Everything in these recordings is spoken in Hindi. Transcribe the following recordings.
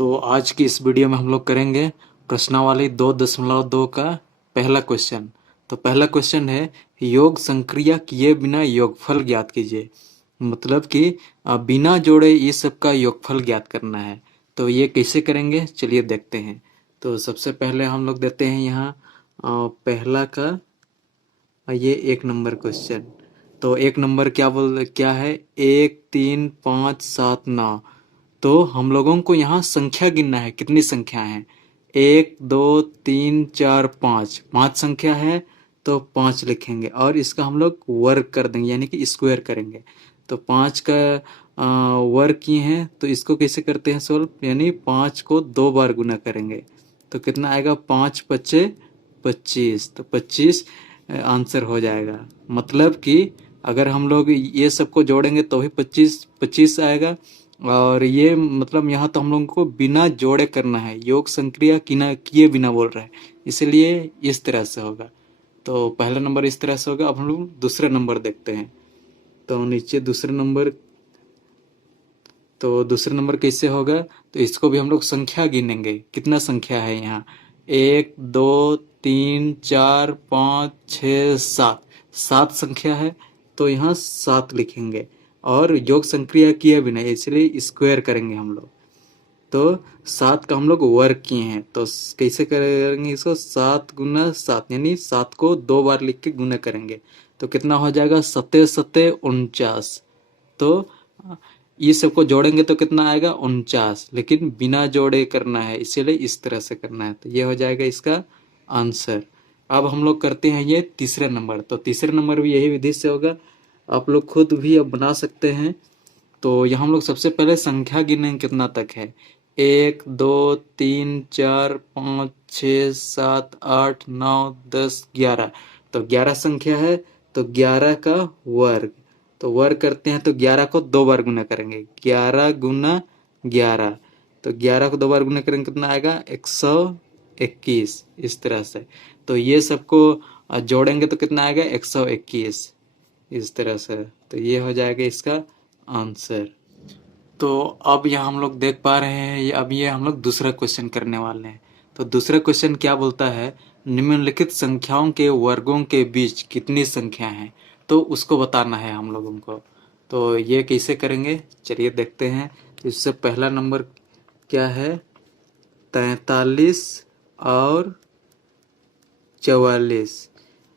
तो आज की इस वीडियो में हम लोग करेंगे प्रश्नावली 2.2 का पहला क्वेश्चन। तो पहला क्वेश्चन है योग संक्रिया किए बिना योगफल ज्ञात कीजिए। मतलब कि बिना जोड़े ये सब का योगफल ज्ञात करना है। तो ये कैसे करेंगे चलिए देखते हैं। तो सबसे पहले हम लोग देते हैं यहाँ पहला का ये 1 नंबर क्वेश्चन। तो 1 नंबर क्या है 1 3 5 7 9। तो हम लोगों को यहाँ संख्या गिनना है, कितनी संख्या है 1 2 3 4 5, 5 संख्या है तो 5 लिखेंगे और इसका हम लोग वर्ग कर देंगे यानी कि स्क्वायर करेंगे। तो 5 का वर्ग किए हैं तो इसको कैसे करते हैं सॉल्व, यानी 5 को 2 बार गुना करेंगे तो कितना आएगा 5 पच्चे 25। तो 25 आंसर हो जाएगा। मतलब कि अगर हम लोग ये सबको जोड़ेंगे तो भी 25 आएगा। और ये मतलब यहाँ तो हम लोगों को बिना जोड़े करना है, योग संक्रिया किए बिना बोल रहा है, इसलिए इस तरह से होगा। तो पहला नंबर इस तरह से होगा। अब हम लोग दूसरा नंबर देखते हैं। तो नीचे दूसरा नंबर, तो दूसरा नंबर कैसे होगा, तो इसको भी हम लोग संख्या गिनेंगे, कितना संख्या है यहाँ 1 2 3 4 5 6 7, 7 संख्या है तो यहाँ 7 लिखेंगे और योग संक्रिया किए बिना, इसलिए स्क्वायर करेंगे हम लोग। तो 7 का हम लोग वर्ग किए हैं तो कैसे करेंगे इसको 7 गुना 7, यानी 7 को 2 बार लिख के गुना करेंगे तो कितना हो जाएगा 7 7 49। तो ये सबको जोड़ेंगे तो कितना आएगा 49, लेकिन बिना जोड़े करना है इसीलिए इस तरह से करना है। तो ये हो जाएगा इसका आंसर। अब हम लोग करते हैं ये तीसरा नंबर। तो तीसरा नंबर भी यही विधि से होगा, आप लोग खुद भी अब बना सकते हैं। तो यहाँ हम लोग सबसे पहले संख्या गिनेंगे कितना तक है 1 2 3 4 5 6 7 8 9 10 11। तो 11 संख्या है तो 11 का वर्ग, तो वर्ग करते हैं तो 11 को 2 बार गुना करेंगे 11 गुना 11। तो 11 को 2 बार गुना करेंगे कितना आएगा 121, इस तरह से। तो ये सबको जोड़ेंगे तो कितना आएगा 121, इस तरह से। तो ये हो जाएगा इसका आंसर। तो अब यहाँ हम लोग देख पा रहे हैं, अब ये हम लोग दूसरा क्वेश्चन करने वाले हैं। तो दूसरा क्वेश्चन क्या बोलता है निम्नलिखित संख्याओं के वर्गों के बीच कितनी संख्या है, तो उसको बताना है हम लोगों को। तो ये कैसे करेंगे चलिए देखते हैं। इससे पहला नंबर क्या है 43 और 44,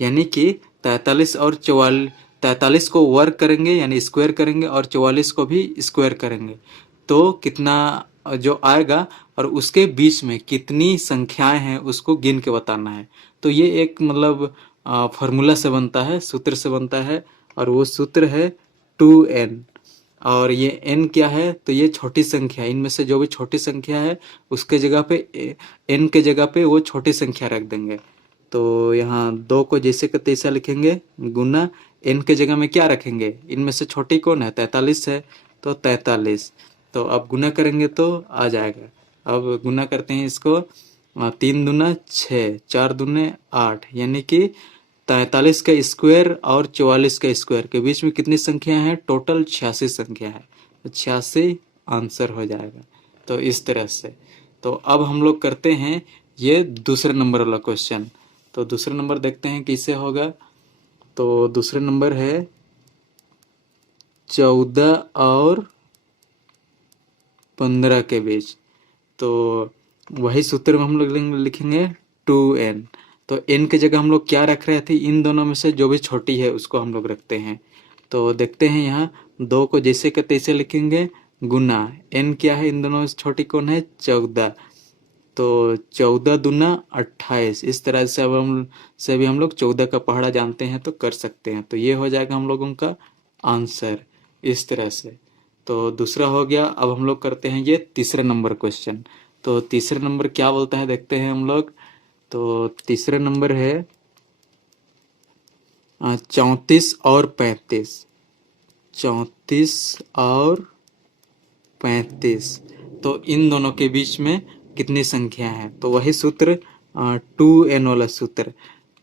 यानी कि 43 और 44, 43 को वर्ग करेंगे यानी स्क्वायर करेंगे और 44 को भी स्क्वायर करेंगे तो कितना जो आएगा, और उसके बीच में कितनी संख्याएं हैं उसको गिन के बताना है। तो ये एक मतलब फार्मूला से बनता है, सूत्र से बनता है, और वो सूत्र है 2n। और ये n क्या है, तो ये छोटी संख्या, इनमें से जो भी छोटी संख्या है उसके जगह पे n के जगह पे वो छोटी संख्या रख देंगे। तो यहाँ 2 को जैसे का तैसा लिखेंगे गुना n के जगह में क्या रखेंगे, इनमें से छोटी कौन है 43 है तो 43। तो अब गुना करेंगे तो आ जाएगा। अब गुना करते हैं इसको 3 दूना 6, 4 दूने 8, यानी कि 43 का स्क्वायर और 44 का स्क्वायर के बीच में कितनी संख्या है, टोटल 86 संख्या है। तो 86 आंसर हो जाएगा। तो इस तरह से। तो अब हम लोग करते हैं ये दूसरे नंबर वाला क्वेश्चन। तो दूसरा नंबर देखते हैं कैसे होगा। तो दूसरा नंबर है 14 और 15 के बीच। तो वही सूत्र में हम लोग लिखेंगे 2n। तो n की जगह हम लोग क्या रख रहे थे, इन दोनों में से जो भी छोटी है उसको हम लोग रखते हैं। तो देखते हैं यहाँ 2 को जैसे का तैसे लिखेंगे गुना n क्या है, इन दोनों में से छोटी कौन है 14। तो 14 दूना 28, इस तरह से अब भी हम लोग 14 का पहाड़ा जानते हैं तो कर सकते हैं। तो ये हो जाएगा हम लोगों का आंसर इस तरह से। तो दूसरा हो गया। अब हम लोग करते हैं ये तीसरा नंबर क्वेश्चन। तो तीसरा नंबर क्या बोलता है देखते हैं हम लोग। तो तीसरा नंबर है 34 और 35, 34 और 35। तो इन दोनों के बीच में कितनी संख्या है, तो वही सूत्र 2n वाला सूत्र।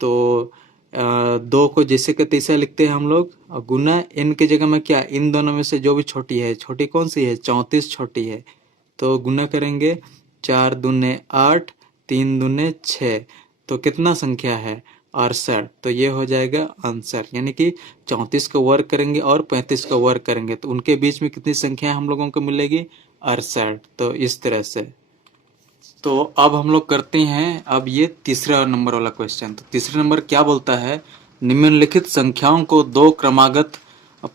तो 2 को जैसे का तैसा लिखते हैं हम लोग, गुना n की जगह में क्या, इन दोनों में से जो भी छोटी है, छोटी कौन सी है 34 छोटी है, तो गुना करेंगे 4 दूने 8, 3 दूने 6, तो कितना संख्या है 68। तो ये हो जाएगा आंसर, यानी कि 34 का वर्ग करेंगे और 35 का वर्ग करेंगे तो उनके बीच में कितनी संख्या हम लोगों को मिलेगी 68। तो इस तरह से। तो अब हम लोग करते हैं अब ये तीसरा नंबर वाला क्वेश्चन। तो तीसरा नंबर क्या बोलता है, निम्नलिखित संख्याओं को दो क्रमागत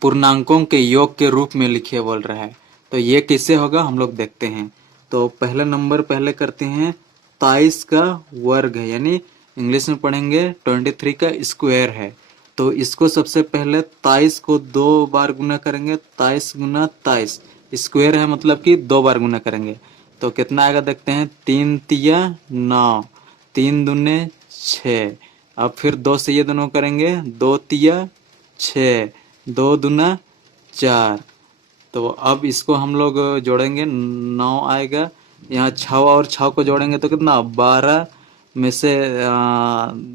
पूर्णांकों के योग के रूप में लिखिए बोल रहा है। तो ये कैसे होगा हम लोग देखते हैं। तो पहला नंबर पहले करते हैं 23 का वर्ग है, यानी इंग्लिश में पढ़ेंगे 23 का स्क्वायर है। तो इसको सबसे पहले 23 को 2 बार गुना करेंगे, 23 गुना 23, स्क्वायर है मतलब कि 2 बार गुना करेंगे तो कितना आएगा देखते हैं। 3 तिया 9, 3 दूने 6, अब फिर 2 से ये दोनों करेंगे, 2 तिया 6, 2 दूना 4। तो अब इसको हम लोग जोड़ेंगे, 9 आएगा, यहाँ 6 और 6 को जोड़ेंगे तो कितना 12 में से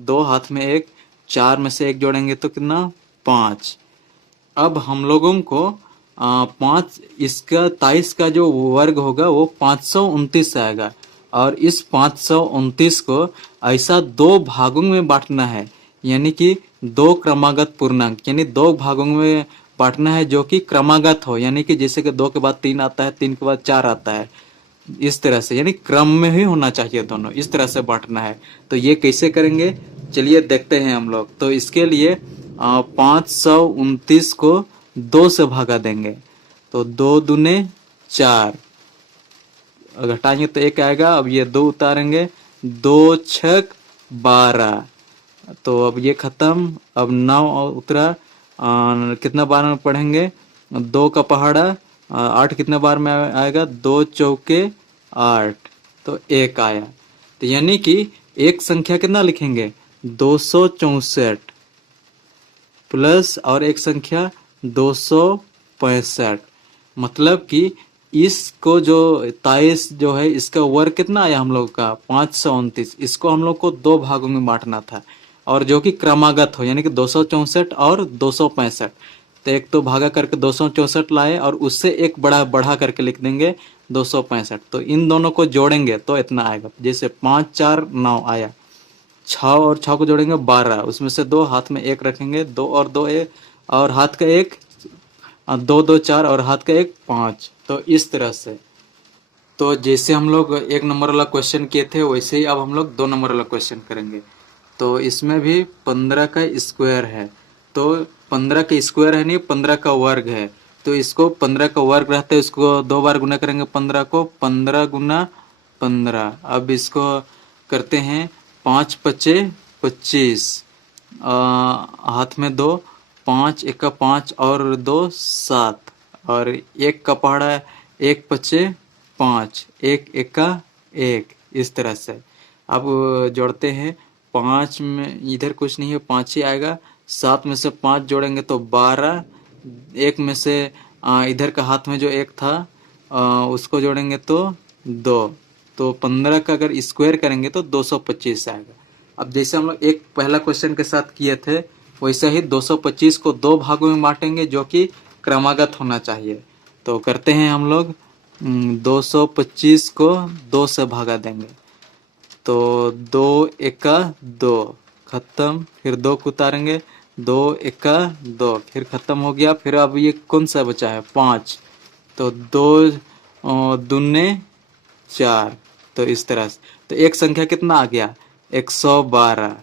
2 हाथ में 1, 4 में से 1 जोड़ेंगे तो कितना 5। अब हम लोगों को 5 इसका 23 का जो वर्ग होगा वो 529 आएगा और इस 529 को ऐसा 2 भागों में बांटना है, यानी कि 2 क्रमागत पूर्णांक, यानी 2 भागों में बांटना है जो कि क्रमागत हो, यानी कि जैसे कि 2 के बाद 3 आता है, 3 के बाद 4 आता है, इस तरह से, यानी क्रम में ही होना चाहिए दोनों, इस तरह से बांटना है। तो ये कैसे करेंगे चलिए देखते हैं हम लोग। तो इसके लिए 529 को 2 से भागा देंगे तो 2 दूने 4, घटाएंगे तो 1 आएगा। अब ये 2 उतारेंगे, 2 छक 12, तो अब ये खत्म। अब 9 उतरा, कितना बार में पढ़ेंगे, 2 का पहाड़ा 8 कितने बार में आएगा, 2 चौके 8, तो 1 आया। तो यानी कि एक संख्या कितना लिखेंगे 264 प्लस और एक संख्या 265, मतलब कि इसको जो 23 जो है इसका वर्ग कितना आया हम लोग का 529, इसको हम लोग को 2 भागों में बांटना था और जो कि क्रमागत हो, यानी कि 264 और 265। तो एक तो भागा करके 264 लाए और उससे एक बड़ा बढ़ा करके लिख देंगे 265। तो इन दोनों को जोड़ेंगे तो इतना आएगा, जैसे 5 4 9 आया, 6 और 6 को जोड़ेंगे 12, उसमें से 2 हाथ में 1 रखेंगे, 2 और 2 1 और हाथ का 1, 2 2 4 और हाथ का 1 5। तो इस तरह से। तो जैसे हम लोग 1 नंबर वाला क्वेश्चन किए थे वैसे ही अब हम लोग 2 नंबर वाला क्वेश्चन करेंगे। तो इसमें भी 15 का स्क्वायर है, तो 15 का स्क्वायर है नहीं 15 का वर्ग है, तो इसको 15 का वर्ग रहता है, इसको 2 बार गुना करेंगे 15 को, 15 गुना 15। अब इसको करते हैं 5 पचे 25, हाथ में 2, 5 1 का 5 और 2 7, और 1 का पहाड़ा 1 पचे 5, 1 1 का 1, इस तरह से। अब जोड़ते हैं, 5 में इधर कुछ नहीं है 5 ही आएगा, 7 में से 5 जोड़ेंगे तो 12, 1 में से इधर का हाथ में जो 1 था उसको जोड़ेंगे तो 2, तो 15 का अगर स्क्वायर करेंगे तो 225 आएगा। अब जैसे हम लोग एक पहला क्वेश्चन के साथ किए थे वैसे ही 225 को 2 भागों में बांटेंगे जो कि क्रमागत होना चाहिए। तो करते हैं हम लोग, 225 को 2 से भागा देंगे तो 2 एका 2 खत्म, फिर 2 को उतारेंगे, 2 एका 2 फिर खत्म हो गया। फिर अब ये कौन सा बचा है 5, तो 2 दूने 4, तो इस तरह से। तो एक संख्या कितना आ गया 112,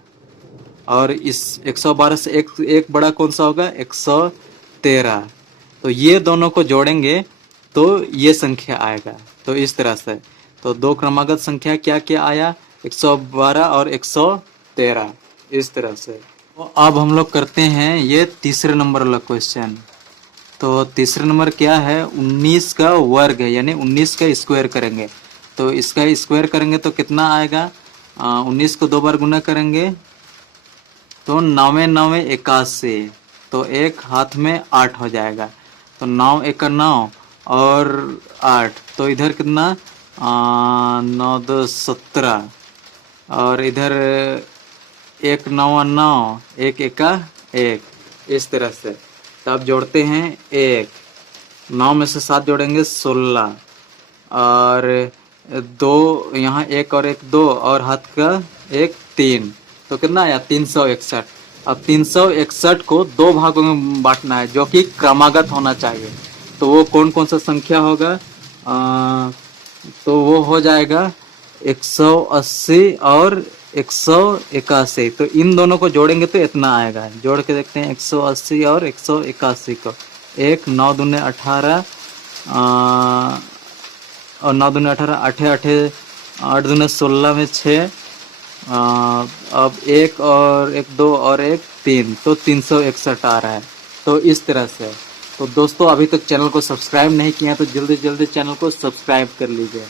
और इस 112 से एक बड़ा कौन सा होगा 113, तो ये दोनों को जोड़ेंगे तो ये संख्या आएगा। तो इस तरह से। तो 2 क्रमागत संख्या क्या क्या आया 112 और 113, इस तरह से। तो अब हम लोग करते हैं ये तीसरे नंबर वाला क्वेश्चन। तो तीसरा नंबर क्या है 19 का वर्ग है, यानी 19 का स्क्वायर करेंगे। तो इसका स्क्वायर करेंगे तो कितना आएगा, 19 को 2 बार गुना करेंगे तो 9 9 81, तो एक हाथ में 8 हो जाएगा, तो 9 1 9 और 8, तो इधर कितना 9 2 17, और इधर 1 9 9 1 1 1, इस तरह से। तो अब जोड़ते हैं 1, 9 में से 7 जोड़ेंगे 16, और 2 यहाँ 1 और 1 2 और हाथ का 1 3, तो कितना आया 361। अब 361 को 2 भागों में बांटना है जो कि क्रमागत होना चाहिए। तो वो कौन कौन सा संख्या होगा? तो वो हो जाएगा 180 और 181। तो इन दोनों को जोड़ेंगे तो इतना आएगा। जोड़ के देखते हैं 180 और 181 को। 1 9 दूने 18 और 9 दूने 18, 8 8 8 दूने 16 में 6। अब 1 और 1 2 और 1 3, तो 361 आ रहा है। तो इस तरह से। तो दोस्तों अभी तक चैनल को सब्सक्राइब नहीं किया तो जल्दी जल्दी चैनल को सब्सक्राइब कर लीजिए।